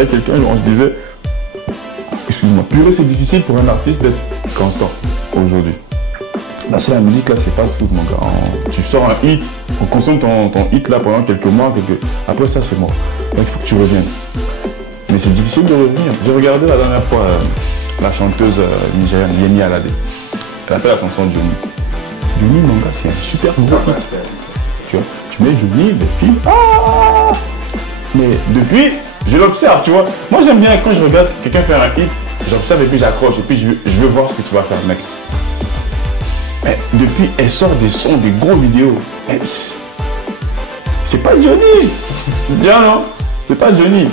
avec quelqu'un, on se disait, excuse-moi, purée, c'est difficile pour un artiste d'être constant aujourd'hui. Là, c'est la musique, là, c'est fast food, mon gars. Tu sors un hit, on consomme ton hit là pendant quelques mois, après ça, c'est mort. Donc, il faut que tu reviennes. Mais c'est difficile de revenir. J'ai regardé la dernière fois la chanteuse nigériane Yemi Alade. Elle a fait la chanson Johnny. Johnny, mon gars, c'est un super gros hit. Tu vois, tu mets Johnny, les filles. Ah! Mais depuis, je l'observe, tu vois. Moi, j'aime bien quand je regarde quelqu'un faire un hit, j'observe et puis j'accroche et puis je veux voir ce que tu vas faire next. Mais depuis, elle sort des sons, des gros vidéos. C'est pas Johnny. Bien non, c'est pas Johnny.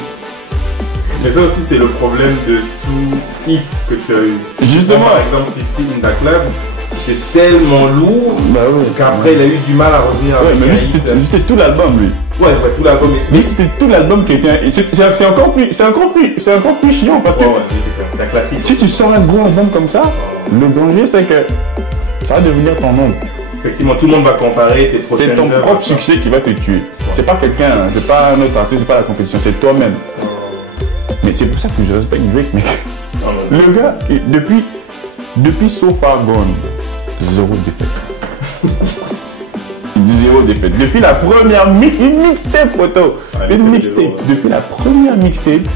Mais ça aussi, c'est le problème de tout hit que tu as eu. Justement. Par exemple, 50 in the Club, c'était tellement lourd qu'après, il a eu du mal à revenir. Ouais, mais lui, c'était tout l'album, lui. Ouais, tout l'album. Lui, c'était tout l'album qui était. C'est encore plus chiant parce que. C'est un classique. Si tu sors un gros album comme ça, le danger, c'est que ça va devenir ton nom. Effectivement, tout le monde va comparer tes prochaines œuvres. C'est ton propre succès qui va te tuer. C'est pas quelqu'un, c'est pas un autre artiste, c'est pas la compétition, c'est toi-même. Mais c'est pour ça que je respecte Drake, mec. Le gars, depuis So Far Gone, zéro défaite. Zéro défaite. Depuis la première mixtape, photo. Une mixtape. Depuis la première mixtape,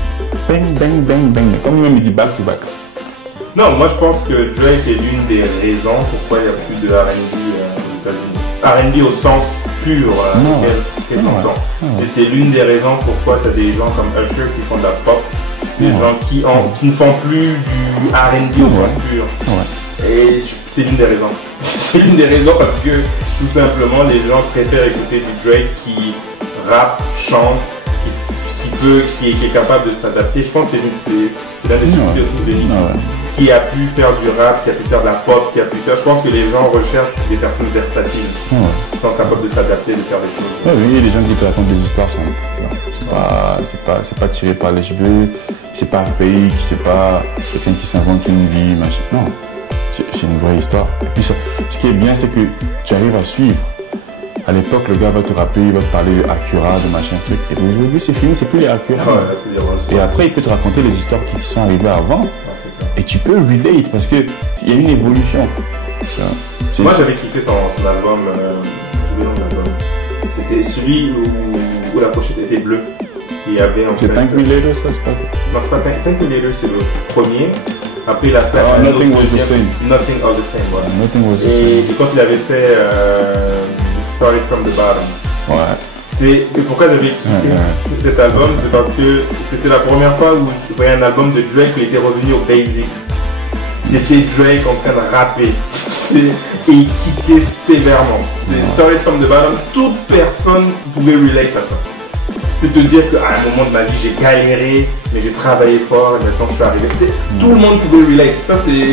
bang, bang, bang, bang. Comme lui-même il dit back to back. Non, moi je pense que Drake est l'une des raisons pourquoi il n'y a plus de R&B aux États-Unis. R&B au sens pur qu'elle entend. C'est l'une des raisons pourquoi tu as des gens comme Usher qui font de la pop, des gens qui ne font plus du R&B au sens pur. Et c'est l'une des raisons. C'est l'une des raisons parce que tout simplement les gens préfèrent écouter du Drake qui rappe, chante, qui est capable de s'adapter. Je pense que c'est l'un des succès aussi de Nicki. Qui a pu faire du rap, qui a pu faire de la pop, qui a pu faire... Je pense que les gens recherchent des personnes versatiles, qui sont capables de s'adapter, de faire des choses. Oui, il y a des gens qui te racontent des histoires simples. C'est pas tiré par les cheveux, c'est pas fake, c'est pas quelqu'un qui s'invente une vie, machin. Non, c'est une vraie histoire. Et puis ce qui est bien, c'est que tu arrives à suivre. À l'époque, le gars va te rappeler, il va te parler de Acura, de machin truc. Et aujourd'hui, c'est fini, c'est plus les Acura. Et après, il peut te raconter les histoires qui sont arrivées avant. Et tu peux relate parce qu'il y a une évolution. Moi j'avais kiffé son album, j'ai oublié le nom de l'album. C'était celui où la pochette était bleue. Il y avait en fait. C'est Thank Me Later, ça c'est pas. Non, c'est pas Thank Me Later, c'est le premier. Après il a fait Nothing Was the Same. Nothing All the Same, voilà. Nothing Was the Same. Et quand il avait fait Started from the Bottom. Ouais. Et pourquoi j'avais kiffé cet album, c'est parce que c'était la première fois où je voyais un album de Drake où il était revenu aux basics. C'était Drake en train de rapper. Et il kickait sévèrement. C'est Started from the Bottom, toute personne pouvait relate à ça. C'est te dire qu'à un moment de ma vie j'ai galéré, mais j'ai travaillé fort et maintenant je suis arrivé. Tout le monde pouvait relate. Ça c'est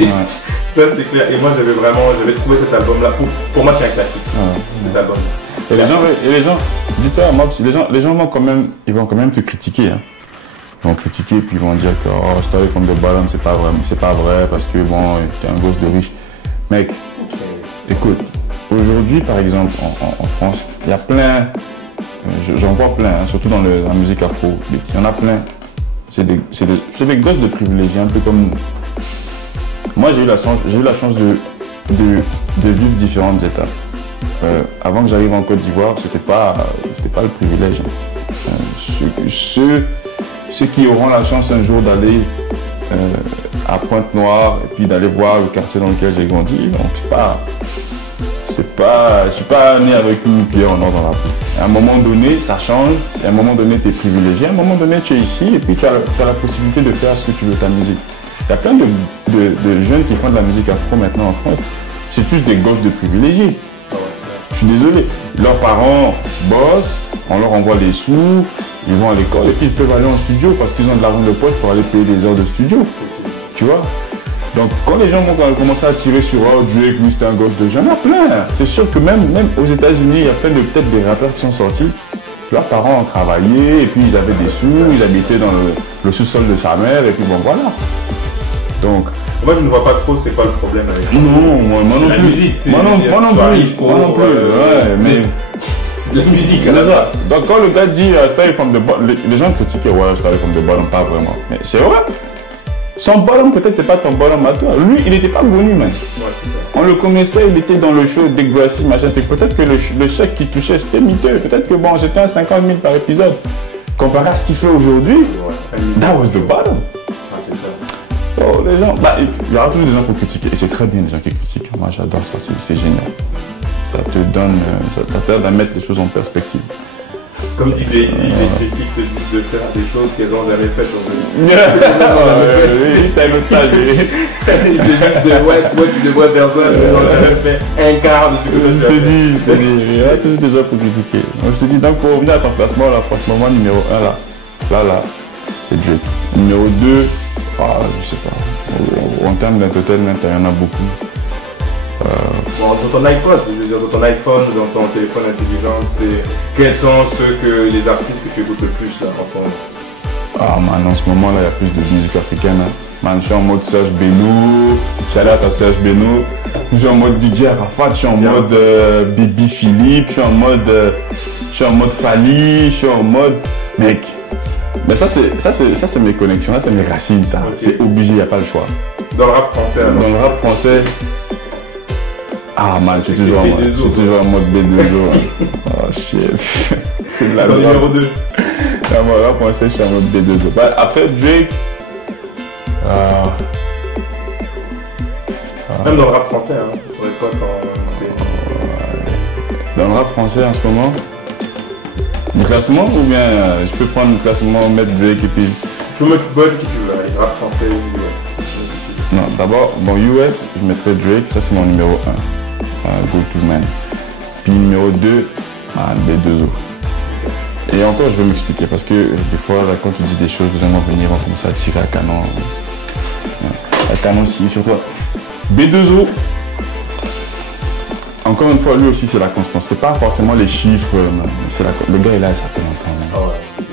clair. Et moi j'avais trouvé cet album là. Pour moi c'est un classique. Cet album. Et les gens, dis-toi, les gens vont quand même, ils vont quand même te critiquer. Hein. Ils vont critiquer et puis ils vont dire que Started from the Bottom c'est pas vrai parce que bon, t'es un gosse de riche. Mec, écoute, aujourd'hui par exemple en France, il y a plein, j'en vois plein, hein, surtout dans la musique afro, il y en a plein. C'est des gosses de privilégiés, un peu comme moi. J'ai eu la chance de vivre différentes étapes. Avant que j'arrive en Côte d'Ivoire, c'était pas le privilège. Ceux qui auront la chance un jour d'aller à Pointe-Noire et puis d'aller voir le quartier dans lequel j'ai grandi, donc je suis pas né avec une pierre en or dans la bouche. À un moment donné, ça change. Et à un moment donné, tu es privilégié. À un moment donné, tu es ici et puis tu as la possibilité de faire ce que tu veux ta musique. Il y a plein de jeunes qui font de la musique afro maintenant en France. C'est tous des gosses de privilégiés. Je suis désolé, leurs parents bossent, on leur envoie des sous, ils vont à l'école et puis ils peuvent aller en studio parce qu'ils ont de l'argent de poche pour aller payer des heures de studio. Tu vois? Donc quand les gens vont commencer à tirer sur Drake, lui c'était un gosse de gens, il y en a plein. C'est sûr que même aux États-Unis, il y a plein de peut-être des rappeurs qui sont sortis. Leurs parents ont travaillé et puis ils avaient des sous, ils habitaient dans le sous-sol de sa mère et puis bon voilà. Donc moi je ne vois pas trop c'est quoi le problème avec non, moi non la plus. musique. Moi non plus. Ouais, mais c'est de la musique. C'est ça. Donc quand le gars dit started from the bottom, les gens critiquent ouais, started from the bottom, pas vraiment. Mais c'est vrai. Son bottom, peut-être c'est pas ton bottom à toi. Lui, il n'était pas connu, man. Ouais, on le connaissait, il était dans le show Degrassi, machin. Peut-être que le chèque qu'il touchait, c'était miteux. Peut-être que bon, c'était un 50 000 par épisode. Comparé à ce qu'il fait aujourd'hui, that was the bottom. Oh, les gens, bah, il y aura toujours des gens pour critiquer. Et c'est très bien les gens qui critiquent. Moi, j'adore ça, c'est génial. Ça te donne, ça t'aide à mettre les choses en perspective. Comme dit Jay-Z, les critiques te disent de faire des choses qu'elles n'ont jamais faites aujourd'hui. Oui, ça évoque ça. Ils te disent de ouais, tu devrais faire ça, mais ils n'ont jamais fait un quart de ce que je te dis, il y a toujours des gens pour critiquer. Donc, je te dis, donc pour revenir à ton classement, là, franchement, moi, numéro 1, là, c'est Drake. Numéro 2, je sais pas. En termes d'entertainment, il y en a beaucoup. Bon, dans ton iPod, je veux dire, dans ton iPhone, dans ton téléphone intelligent, quels sont ceux que les artistes que tu écoutes le plus là en ce moment? Ah man, en ce moment là, il y a plus de musique africaine. Hein. Man, je suis en mode Serge Beno, shout-out à Serge Beno. Je suis en mode DJ Arafat, je suis en mode Bibi Philippe, je suis en mode Fali, je suis en mode mec. Mais ça c'est mes connexions, là c'est mes racines ça. Okay. C'est obligé, il n'y a pas le choix. Dans le rap français alors. Dans le rap français. Ah man, je suis toujours en mode B2O. Oh shit. C'est de la merde. Numéro 2. Dans mon rap français, je suis en mode B2O. Bah, après Drake. Même dans le rap français, hein. Ça serait quoi dans le rap français en ce moment? Le classement ou bien je peux prendre le classement, mettre Drake et puis. Tu peux mettre qui tu veux, avec rap français ou US? Non, d'abord, bon, US, je mettrais Drake, ça c'est mon numéro 1. Go to man. Puis numéro 2, B2O. Et encore, je vais m'expliquer parce que des fois, là, quand tu dis des choses, les gens vont venir, vont commencer à tirer à canon. À canon aussi, sur toi. B2O, encore une fois, lui aussi, c'est la constance. C'est pas forcément les chiffres. Le gars est là, ça fait longtemps. Oh ouais.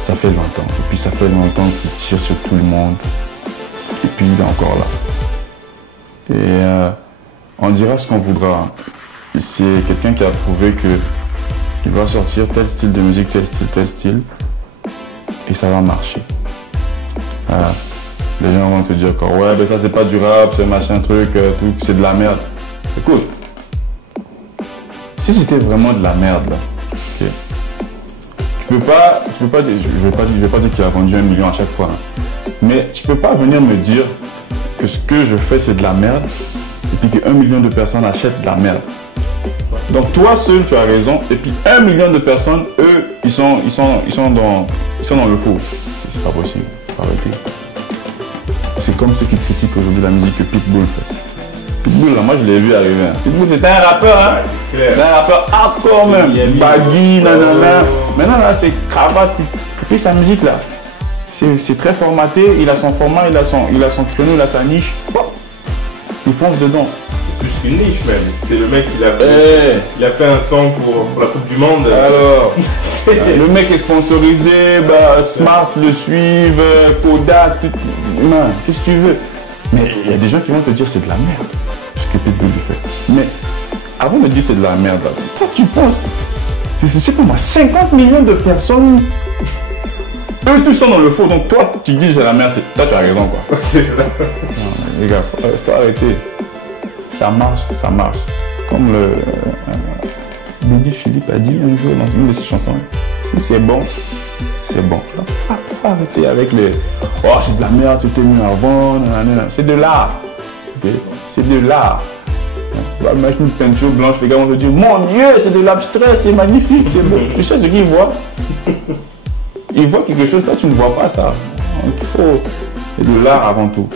Ça fait longtemps. Et puis, ça fait longtemps qu'il tire sur tout le monde. Et puis, il est encore là. Et on dira ce qu'on voudra. C'est quelqu'un qui a prouvé qu'il va sortir tel style de musique, tel style, et ça va marcher. Voilà. Les gens vont te dire que ouais, ben ça c'est pas du rap, c'est machin truc, tout, c'est de la merde. Écoute, si c'était vraiment de la merde là, okay, tu peux pas dire, je vais pas dire qu'il a vendu 1 million à chaque fois, hein, mais tu peux pas venir me dire que ce que je fais c'est de la merde et puis que 1 million de personnes achètent de la merde. Donc toi seul tu as raison et puis 1 million de personnes, eux, ils sont dans le faux. C'est pas possible, faut arrêter. C'est comme ceux qui critiquent aujourd'hui la musique que Pitbull fait. Pitbull là, moi je l'ai vu arriver. Hein. Pitbull c'était un rappeur, hein. C'est un rappeur hardcore même. Baggy, nanana. Maintenant là c'est cravate. Et puis sa musique là, c'est très formaté, il a son format, il a son créneau, il a sa niche. Il fonce dedans. C'est plus qu'une niche même. C'est le mec qui il a fait un son pour la Coupe du Monde. Alors, le mec est sponsorisé, bah, Smart le suivent, Kodak, qu'est-ce que tu veux. Mais il y a des gens qui vont te dire c'est de la merde ce que Pitbull fait. Mais avant de dire c'est de la merde, toi tu penses, c'est comme 50 millions de personnes. Eux tous sont dans le faux, donc toi tu dis c'est la merde, toi tu as raison quoi. C'est ça. Non, les gars, faut arrêter. Ça marche. Comme le Bibi Philippe a dit un jour dans une de ses chansons. Si c'est bon, c'est bon. Faut arrêter avec les oh c'est de la merde, c'était mieux avant. C'est de l'art. Okay? C'est de l'art. Tu vas mettre une peinture blanche, les gars vont te dire mon Dieu, c'est de l'abstrait, c'est magnifique, c'est beau. Tu sais ce qu'ils voient? Ils voient quelque chose, toi tu ne vois pas ça. Donc il faut de l'art avant tout.